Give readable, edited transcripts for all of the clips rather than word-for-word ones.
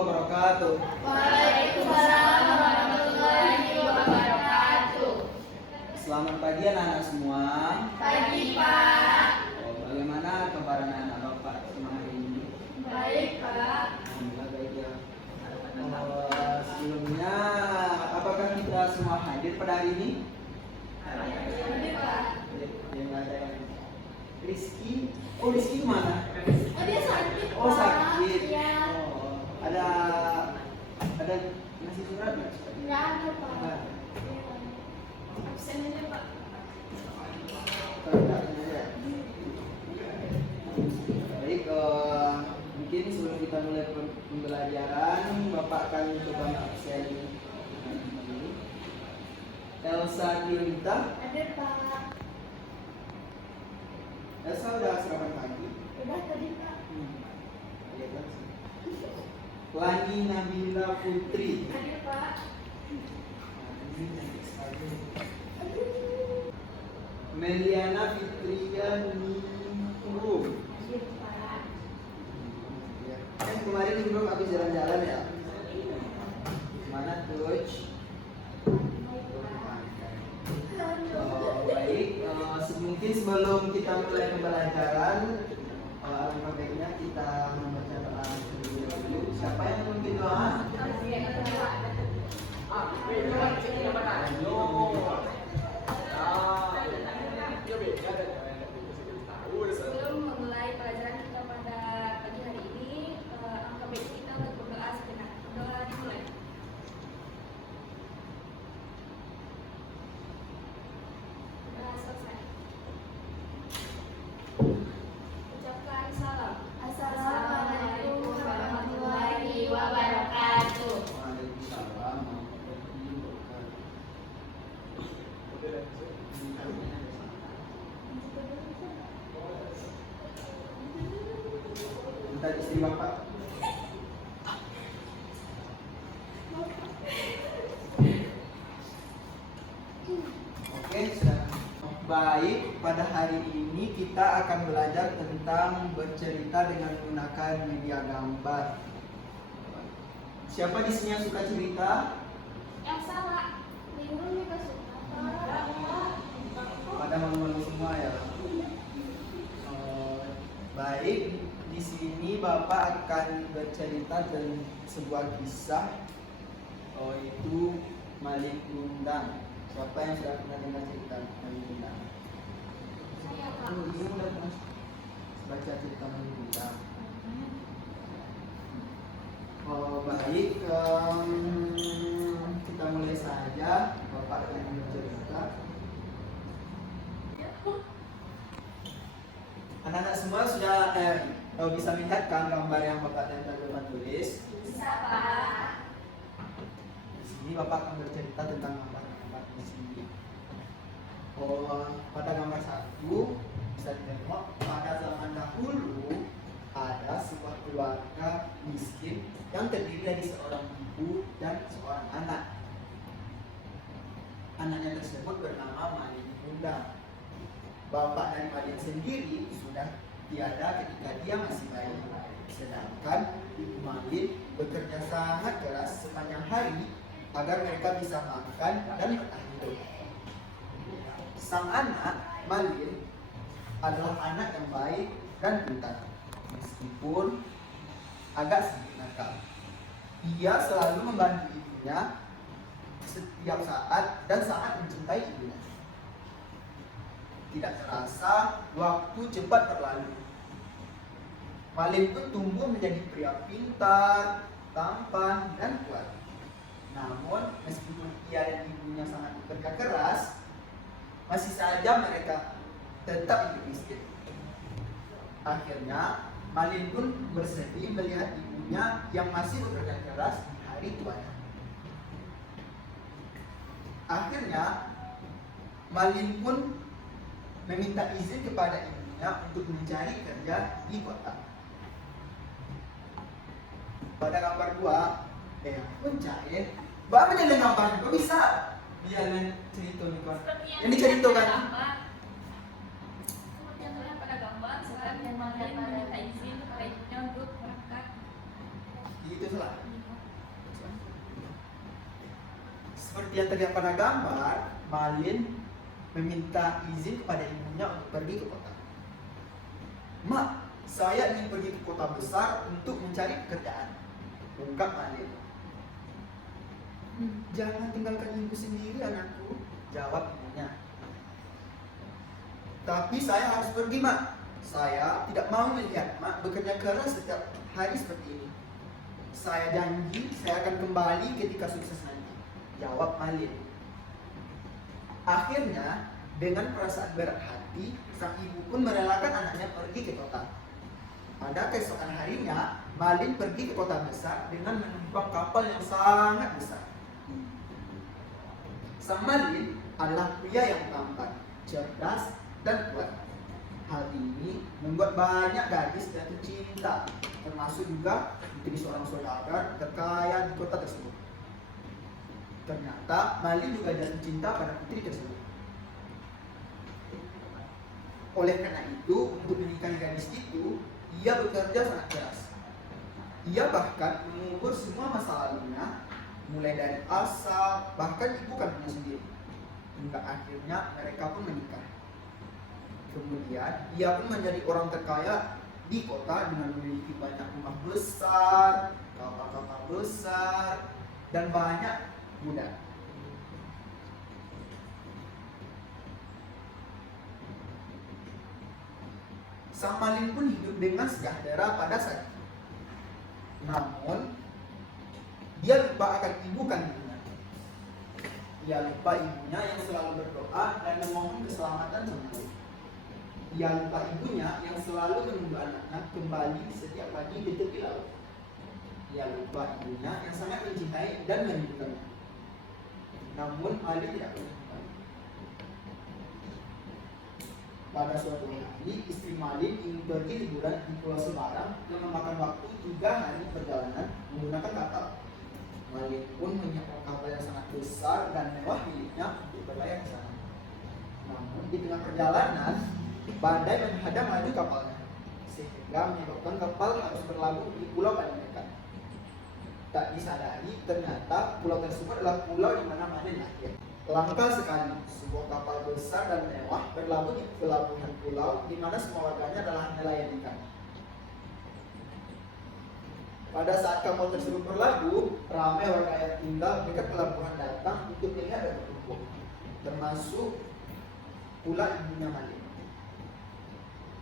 wabarakatuh. Waalaikumsalam warahmatullahi wabarakatuh. Selamat pagi anak-anak semua. Pagi Pak. Bagaimana kabar anak-anak Bapak hari ini? Baik Pak. Alhamdulillah baik ya. Sebelumnya, apakah kita semua hadir pada hari ini? Hadir Pak. Yang ada yang Rizky. Oh, Rizky mana? Oh dia sakit Pak. Oh, sakit. Ya. Oh, ada ngasih surat nggak? Nggak ada Pak. Nggak. Absen aja Pak. Baik, mungkin sebelum kita mulai pembelajaran, Bapak akan coba absen dulu. Elsa Dionita. Hadir Pak. Elsa udah sarapan pagi? Udah tadi Pak. Lihat lah. Lani Nabila Putri. Hadir Pak. Ini cantik sekali. Meliana Fitriani Nurul. Hadir Pak. Kan kemarin belum habis jalan-jalan ya? Mana coach? Baik, mungkin sebelum kita mulai pembelajaran, alangkah baiknya kita membaca doa terlebih dahulu. Siapa yang memimpin doa? Sebelum memulai pelajaran kita pada pagi hari ini, angka baik kita untuk berdoa sejenak. Doa dimulai. Doa selesai. Ucapkan salam. Assalamualaikum warahmatullahi wabarakatuh. Waalaikumsalam warahmatullahi wabarakatuh. Minta istri Bapak. Oke, sudah. Baik, pada hari ini kita akan belajar tentang bercerita dengan menggunakan media gambar. Siapa di sini yang suka cerita? Yang salah. Minggu juga suka. Pada malu-malu semua ya. Baik, di sini Bapak akan bercerita tentang sebuah kisah, itu Maling Kundang. Siapa yang sudah pernah dengar cerita Maling Kundang? Saya Pak. Ini udah pernah baca cerita Maling Kundang. Baik, kita mulai saja. Bapak akan bercerita. Anak-anak semua sudah bisa lihat kan gambar yang Bapak dan teman-teman tulis. Bisa Pak. Di sini Bapak akan bercerita tentang gambar-gambar di sini. Pada gambar 1 bisa ditengok pada zaman dahulu ada sebuah keluarga miskin yang terdiri dari seorang ibu dan seorang anak. Anaknya tersebut bernama Maling Kundang. Bapak dan Maling sendiri sudah tiada ketika dia masih bayi. Sedangkan ibu Maling bekerja sangat keras sepanjang hari agar mereka bisa makan dan bertahan hidup. Sang anak Maling adalah anak yang baik dan pintar, meskipun agak sedikit nakal. Ia selalu membantu ibunya setiap saat dan sangat mencintai ibunya. Tidak terasa, waktu cepat berlalu. Maling pun tumbuh menjadi pria pintar, tampan, dan kuat. Namun, meskipun ia dan ibunya sangat bekerja keras, masih saja mereka tetap hidup miskin. Akhirnya, Maling pun bersedih melihat ibunya yang masih bekerja keras di hari tuanya. Akhirnya, Maling pun meminta izin kepada ibunya untuk mencari kerja di kota. Pada gambar 2, mencari. Mbak menjadi gambar, kok bisa? Dia yang cerita nih kan. Yang diceritakan. Seperti yang terlihat pada gambar, sekarang yang Maling meminta izin kepada ibunya untuk berangkat. Itu salah? Seperti yang terlihat pada gambar, Malin meminta izin kepada ibunya untuk pergi ke kota. "Mak, saya ingin pergi ke kota besar untuk mencari pekerjaan," ungkap Malin. "Jangan tinggalkan ibu sendiri, anakku," jawab ibunya. "Tapi saya harus pergi, Mak. Saya tidak mau melihat Mak bekerja keras setiap hari seperti ini. Saya janji saya akan kembali ketika sukses nanti," jawab Malin. Akhirnya, dengan perasaan berat hati, sang ibu pun merelakan anaknya pergi ke kota. Pada keesokan harinya, Malin pergi ke kota besar dengan menumpang kapal yang sangat besar. Sang Malin adalah pria yang tampan, cerdas, dan kuat. Hal ini membuat banyak gadis jatuh cinta, termasuk juga menjadi seorang saudagar terkaya di kota tersebut. Ternyata Malin juga jatuh cinta pada putri tersebut. Oleh karena itu, untuk menikahi gadis itu, ia bekerja sangat keras. Ia bahkan mengubur semua masa lalunya, mulai dari asal, bahkan ibu kandungnya sendiri. Hingga akhirnya mereka pun menikah. Kemudian, ia pun menjadi orang terkaya di kota dengan memiliki banyak rumah besar, kapal-kapal besar, dan banyak budak. Sang Malin pun hidup dengan sejahtera pada saat itu. Namun, dia lupa akan ibu kandungnya. Ia lupa ibunya yang selalu berdoa dan memohon keselamatan selalu. Ia lupa ibunya yang selalu menunggu anaknya kembali setiap pagi di tepi laut. Ia lupa ibunya yang sangat mencintai dan merindukannya. Namun, Malin tidak pernah kembali. Pada suatu hari, istri Malin ingin pergi liburan di Pulau Semarang yang memakan waktu 3 hari perjalanan menggunakan kapal. Malin pun menyiapkan kapal yang sangat besar dan mewah miliknya untuk berlayar ke sana. Namun, di tengah perjalanan, badai menghadang laju kapalnya, sehingga menyebabkan kapal harus berlabuh di pulau pada mereka. Tak disadari, ternyata pulau tersebut adalah pulau di mana Malin lahir. Langka sekali, sebuah kapal besar dan mewah berlabuh di pelabuhan pulau di mana semua warganya adalah nelayan ikan. Pada saat kapal tersebut berlabuh, ramai warga yang tinggal dekat pelabuhan datang untuk melihat dan berkumpul, termasuk pula ibunya Malin.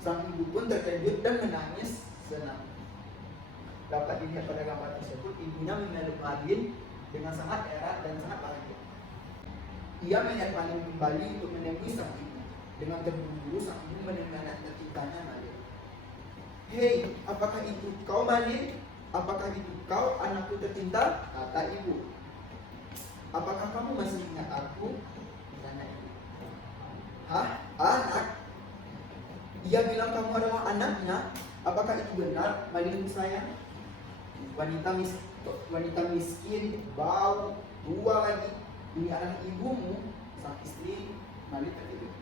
Sang ibu pun terkejut dan menangis senang. Dapat dilihat pada gambar tersebut, ibunya memeluk Malin dengan sangat erat dan sangat bahagia. Ia melihat Malin kembali untuk menemui sang ibu. Dengan terburu-buru, sang ibu mendengar tercintanya Malin. "Hei, apakah itu kau, Malin? Apakah itu kau, anakku tercinta?" kata ibu. "Apakah kamu masih ingat aku?" tanya ibu. "Hah? Anak? Dia bilang kamu adalah anaknya. Apakah itu benar, Malin sayang? Wanita miskin, bau, tua lagi. Ini adalah ibumu," sang istri Malin terkejut.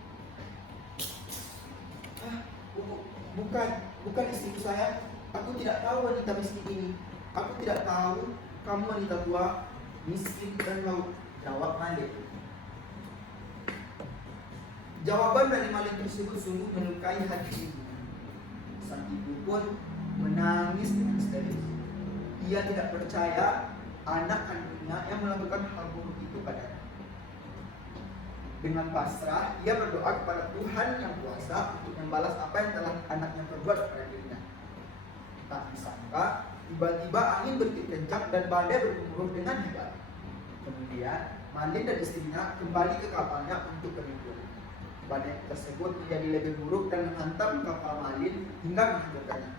Bukan istriku sayang. Aku tidak tahu wanita miskin ini. Aku tidak tahu kamu wanita tua, miskin dan bau, jawab Malin. Jawaban dari Malin tersebut sungguh melukai hati ibu. Sang ibu pun menangis dengan histeris. Ia tidak percaya anak kandungnya yang melakukan hal buruk itu padanya. Dengan pasrah, ia berdoa kepada Tuhan yang kuasa untuk membalas apa yang telah anaknya perbuat kepada dirinya. Tak disangka, tiba-tiba angin bertiup kencang dan badai bergemuruh dengan hebat. Kemudian, Malin dan istrinya kembali ke kapalnya untuk berlibur. Badai tersebut menjadi lebih buruk dan menghantam kapal Malin hingga menghancurkannya.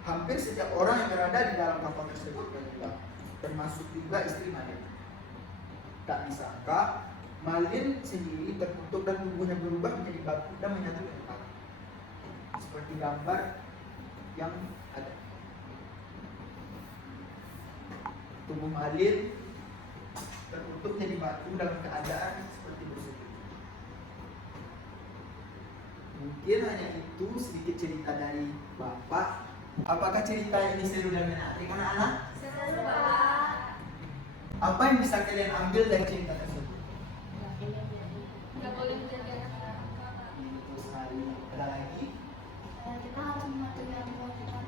Hampir setiap orang yang berada di dalam kapal tersebut meninggal, termasuk juga istri Malin. Tak disangka, Malin sendiri terkutuk dan tubuhnya berubah menjadi batu dan menyatu dengan tanah, seperti gambar yang ada. Tubuh Malin terkutuk menjadi batu dalam keadaan seperti bersujud. Mungkin hanya itu sedikit cerita dari Bapak. Apakah cerita ini seru dan menarik, anak-anak? Apa yang bisa kalian ambil dari cerita tersebut? Nggak boleh menjadi anak nakal. Betul sekali. Ada lagi? Kita harus mematuhi orang tua kita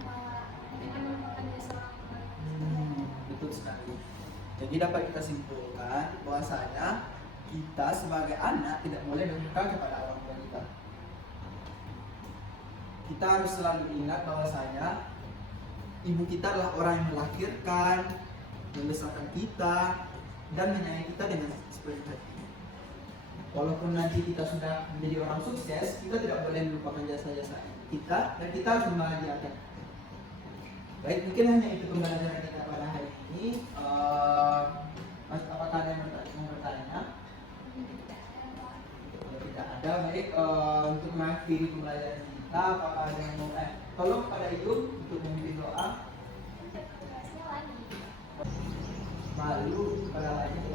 dengan merupakan jasa orang tua. Betul sekali. Jadi dapat kita simpulkan bahwasanya kita sebagai anak tidak boleh durhaka kepada orang tua kita. Kita harus selalu ingat bahwasanya ibu kita adalah orang yang melahirkan, membesarkan kita, dan menyayangi kita dengan sepenuh hati. Walaupun nanti kita sudah menjadi orang sukses, kita tidak boleh melupakan jasa-jasa kita dan kita harus membahagiakan. Baik, mungkin hanya itu pembelajaran kita pada hari ini. Mas, apakah ada yang mau bertanya? Kalau tidak ada, baik, untuk mengakhiri pembelajaran kita, apakah ada yang mau? Tolong pada Ibu untuk memimpin doa. Malu pada lainnya.